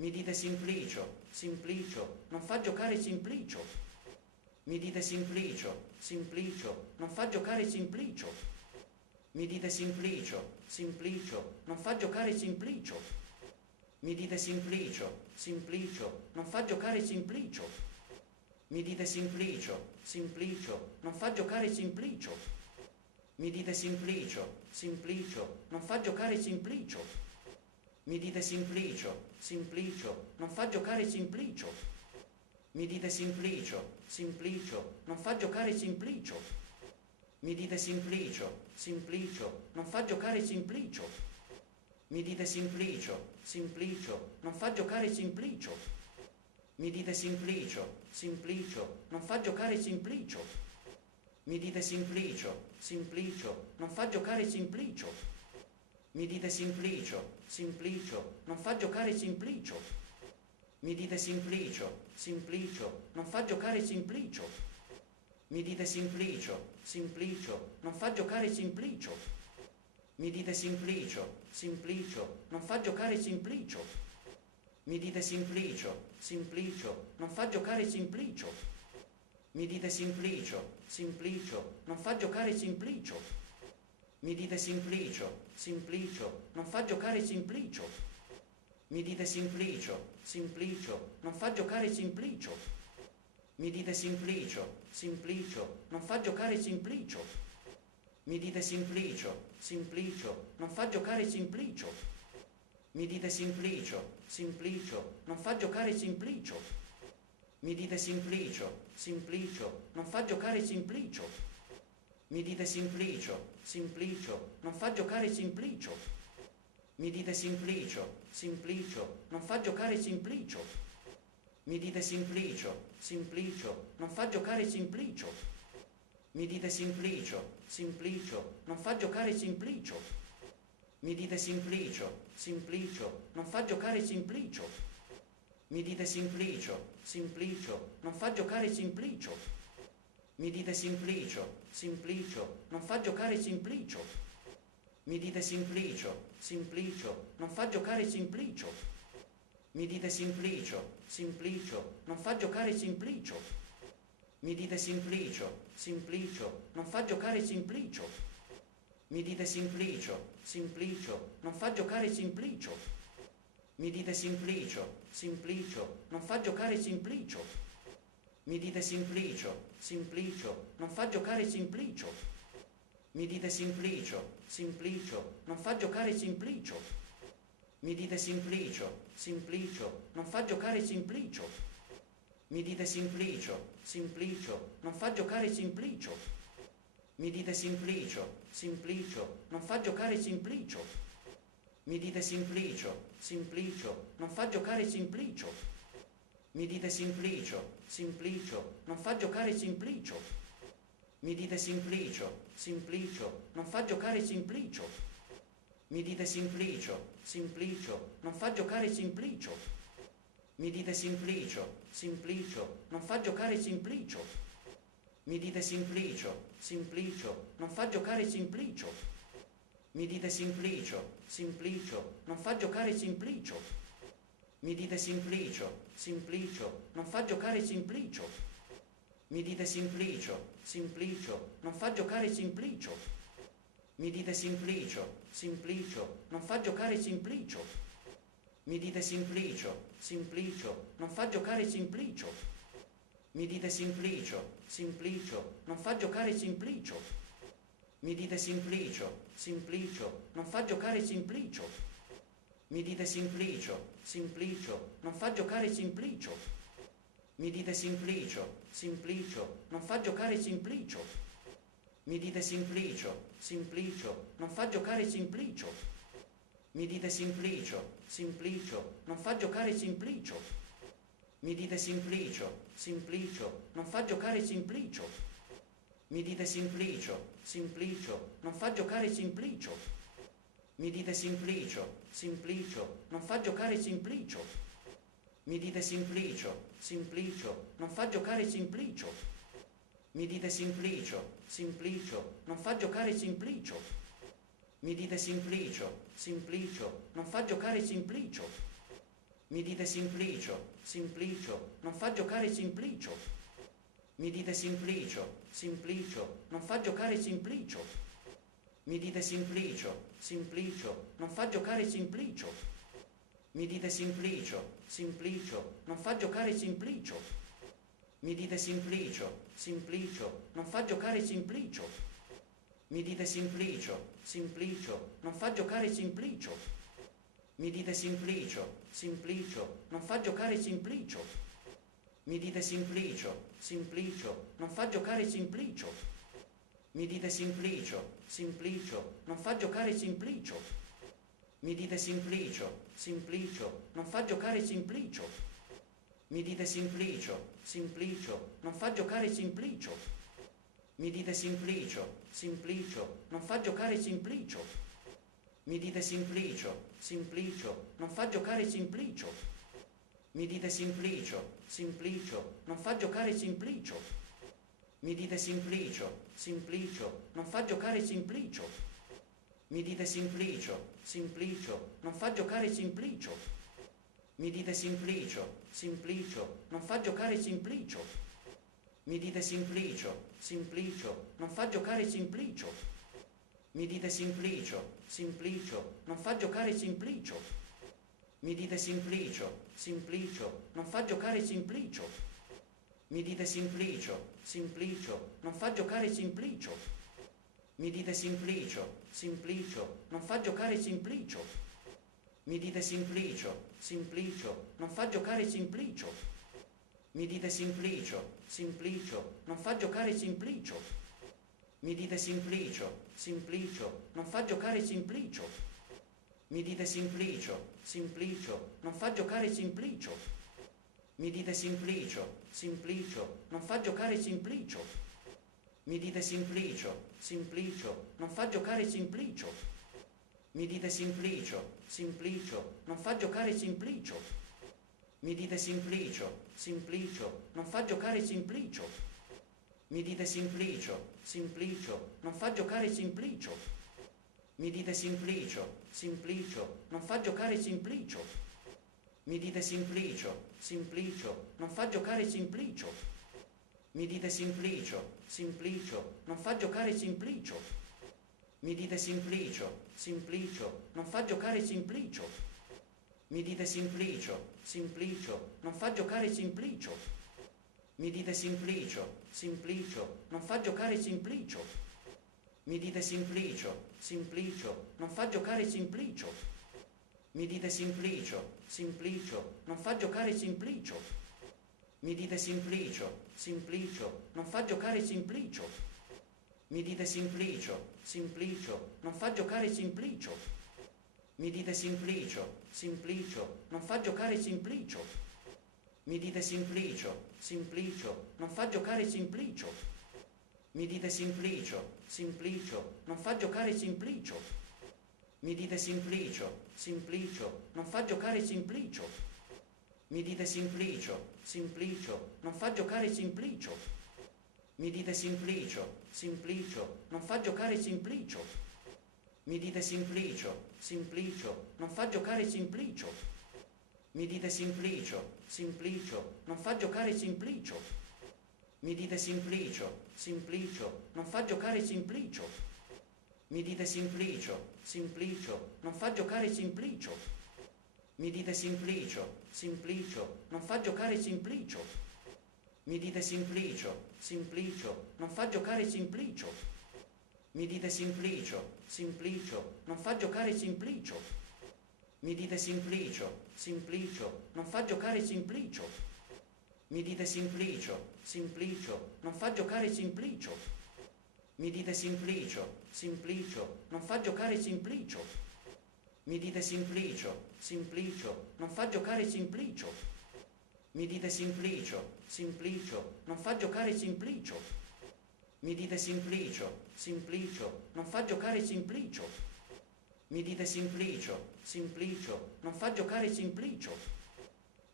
Mi dite Simplicio, Simplicio, non fa giocare Simplicio. Mi dite Simplicio, Simplicio, non fa giocare Simplicio. Mi dite Simplicio, Simplicio, non fa giocare Simplicio. Mi dite Simplicio, Simplicio, non fa giocare Simplicio. Mi dite Simplicio, Simplicio, non fa giocare Simplicio. Mi dite Simplicio, Simplicio, non fa giocare Simplicio. Mi dite Simplicio, Simplicio, non fa giocare Simplicio. Mi dite Simplicio, Simplicio, non fa giocare Simplicio. Mi dite Simplicio, Simplicio, non fa giocare Simplicio. Mi dite Simplicio, Simplicio, non fa giocare Simplicio. Mi dite Simplicio, Simplicio, non fa giocare Simplicio. Mi dite Simplicio, Simplicio, non fa giocare Simplicio. Mi dite Simplicio, Simplicio, non fa giocare Simplicio. Mi dite Simplicio, Simplicio, non fa giocare Simplicio. Mi dite Simplicio, Simplicio, non fa giocare Simplicio. Mi dite Simplicio, Simplicio, non fa giocare Simplicio. Mi dite Simplicio, Simplicio, non fa giocare Simplicio. Mi dite Simplicio, Simplicio, non fa giocare Simplicio. Mi dite Simplicio, Simplicio, non fa giocare Simplicio. Mi dite Simplicio, Simplicio, non fa giocare Simplicio. Mi dite Simplicio, Simplicio, non fa giocare Simplicio. Mi dite Simplicio, Simplicio, non fa giocare Simplicio. Mi dite Simplicio, Simplicio, non fa giocare Simplicio. Mi dite Simplicio, Simplicio, non fa giocare Simplicio. Mi dite Simplicio, Simplicio, non fa giocare Simplicio. Mi dite Simplicio, Simplicio, non fa giocare Simplicio. Mi dite Simplicio, Simplicio, non fa giocare Simplicio. Mi dite Simplicio, Simplicio, non fa giocare Simplicio. Mi dite Simplicio, Simplicio, non fa giocare Simplicio. Mi dite Simplicio, Simplicio, non fa giocare Simplicio. Mi dite Simplicio, Simplicio, non fa giocare Simplicio. Mi dite Simplicio, Simplicio, non fa giocare Simplicio. Mi dite Simplicio, Simplicio, non fa giocare Simplicio. Mi dite Simplicio, Simplicio, non fa giocare Simplicio. Mi dite Simplicio, Simplicio, non fa giocare Simplicio. Mi dite Simplicio, Simplicio, non fa giocare Simplicio. Mi dite Simplicio, Simplicio, non fa giocare Simplicio. Mi dite Simplicio, Simplicio, non fa giocare Simplicio. Mi dite Simplicio, Simplicio, non fa giocare Simplicio. Mi dite Simplicio, Simplicio, non fa giocare Simplicio. Mi dite Simplicio, Simplicio, non fa giocare Simplicio. Mi dite Simplicio, Simplicio, non fa giocare Simplicio. Mi dite Simplicio, Simplicio, non fa giocare Simplicio. Mi dite Simplicio, Simplicio, non fa giocare Simplicio. Mi dite Simplicio, Simplicio, non fa giocare Simplicio. Mi dite Simplicio, Simplicio, non fa giocare Simplicio. Mi dite Simplicio, Simplicio, non fa giocare Simplicio. Mi dite Simplicio, Simplicio, non fa giocare Simplicio. Mi dite Simplicio, Simplicio, non fa giocare Simplicio. Mi dite Simplicio, Simplicio, non fa giocare Simplicio. Mi dite Simplicio, Simplicio, non fa giocare Simplicio. Mi dite Simplicio, Simplicio, non fa giocare Simplicio. Mi dite Simplicio, Simplicio, non fa giocare Simplicio. Mi dite Simplicio, Simplicio, non fa giocare Simplicio. Mi dite Simplicio, Simplicio, non fa giocare Simplicio. Mi dite Simplicio, Simplicio, non fa giocare Simplicio. Mi dite Simplicio, Simplicio, non fa giocare Simplicio. Mi dite Simplicio, Simplicio, non fa giocare Simplicio. Mi dite Simplicio, Simplicio, non fa giocare Simplicio. Mi dite Simplicio, Simplicio, non fa giocare Simplicio. Mi dite Simplicio, Simplicio, non fa giocare Simplicio. Mi dite Simplicio, Simplicio, non fa giocare Simplicio. Mi dite Simplicio, Simplicio, non fa giocare Simplicio. Mi dite Simplicio, Simplicio, non fa giocare Simplicio. Mi dite Simplicio, Simplicio, non fa giocare Simplicio. Mi dite Simplicio, Simplicio, non fa giocare Simplicio. Mi dite Simplicio, Simplicio, non fa giocare Simplicio. Mi dite Simplicio, Simplicio, non fa giocare Simplicio. Mi dite Simplicio, Simplicio, non fa giocare Simplicio. Mi dite Simplicio, Simplicio, non fa giocare Simplicio. Mi dite Simplicio, Simplicio, non fa giocare Simplicio. Mi dite Simplicio, Simplicio, non fa giocare Simplicio. Mi dite Simplicio, Simplicio, non fa giocare Simplicio. Mi dite Simplicio, Simplicio, non fa giocare Simplicio. Mi dite Simplicio, Simplicio, non fa giocare Simplicio. Mi dite Simplicio, Simplicio, non fa giocare Simplicio. Mi dite Simplicio, Simplicio, non fa giocare Simplicio. Mi dite Simplicio, Simplicio, non fa giocare Simplicio. Mi dite Simplicio, Simplicio, non fa giocare Simplicio. Mi dite Simplicio, Simplicio, non fa giocare Simplicio. Mi dite Simplicio, Simplicio, non fa giocare Simplicio. Mi dite Simplicio, Simplicio, non fa giocare Simplicio. Mi dite Simplicio, Simplicio, non fa giocare Simplicio. Mi dite Simplicio, Simplicio, non fa giocare Simplicio. Mi dite Simplicio, Simplicio, non fa giocare Simplicio. Mi dite Simplicio, Simplicio, non fa giocare Simplicio. Mi dite Simplicio, Simplicio, non fa giocare Simplicio. Mi dite Simplicio, Simplicio, non fa giocare Simplicio. Mi dite Simplicio, Simplicio, non fa giocare Simplicio. Mi dite Simplicio, Simplicio, non fa giocare Simplicio. Mi dite Simplicio, Simplicio, non fa giocare Simplicio. Mi dite Simplicio, Simplicio, non fa giocare Simplicio. Mi dite Simplicio, Simplicio, non fa giocare Simplicio. Mi dite Simplicio, Simplicio, non fa giocare Simplicio. Mi dite Simplicio, Simplicio, non fa giocare Simplicio. Mi dite Simplicio, Simplicio, non fa giocare Simplicio. Mi dite Simplicio, Simplicio, non fa giocare Simplicio. Mi dite Simplicio, Simplicio, non fa giocare Simplicio. Mi dite Simplicio, Simplicio, non fa giocare Simplicio. Mi dite Simplicio, Simplicio, non fa giocare Simplicio. Mi dite Simplicio, Simplicio, non fa giocare Simplicio. Mi dite Simplicio, Simplicio, non fa giocare Simplicio. Mi dite Simplicio, Simplicio, non fa giocare Simplicio. Mi dite Simplicio, Simplicio, non fa giocare Simplicio. Mi dite Simplicio, Simplicio, non fa giocare Simplicio. Mi dite Simplicio, Simplicio, non fa giocare Simplicio. Mi dite Simplicio, Simplicio, non fa giocare Simplicio. Mi dite Simplicio, Simplicio, non fa giocare Simplicio. Mi dite Simplicio, Simplicio, non fa giocare Simplicio. Mi dite Simplicio, Simplicio, non fa giocare Simplicio. Mi dite Simplicio, Simplicio, non fa giocare Simplicio. Mi dite Simplicio, Simplicio, non fa giocare Simplicio. Mi dite Simplicio, Simplicio, non fa giocare Simplicio. Mi dite Simplicio, Simplicio, non fa giocare Simplicio. Mi dite Simplicio, Simplicio, non fa giocare Simplicio. Mi dite Simplicio, Simplicio, non fa giocare Simplicio. Mi dite Simplicio, Simplicio, non fa giocare Simplicio. Mi dite Simplicio, Simplicio, non fa giocare Simplicio. Mi dite Simplicio, Simplicio, non fa giocare Simplicio. Mi dite Simplicio, Simplicio, non fa giocare Simplicio. Mi dite Simplicio, Simplicio, non fa giocare Simplicio. Mi dite Simplicio, Simplicio, non fa giocare Simplicio. Mi dite Simplicio, Simplicio, non fa giocare Simplicio. Mi dite Simplicio, Simplicio, non fa giocare Simplicio. Mi dite Simplicio, Simplicio, non fa giocare Simplicio.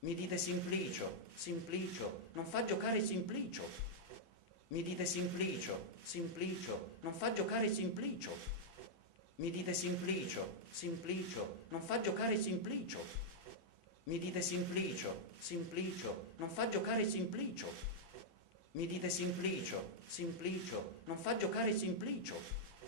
Mi dite Simplicio, Simplicio, non fa giocare Simplicio. Mi dite Simplicio, Simplicio, non fa giocare Simplicio. Mi dite Simplicio, Simplicio, non fa giocare Simplicio. Mi dite Simplicio, Simplicio, non fa giocare Simplicio. Mi dite Simplicio, Simplicio, non fa giocare Simplicio.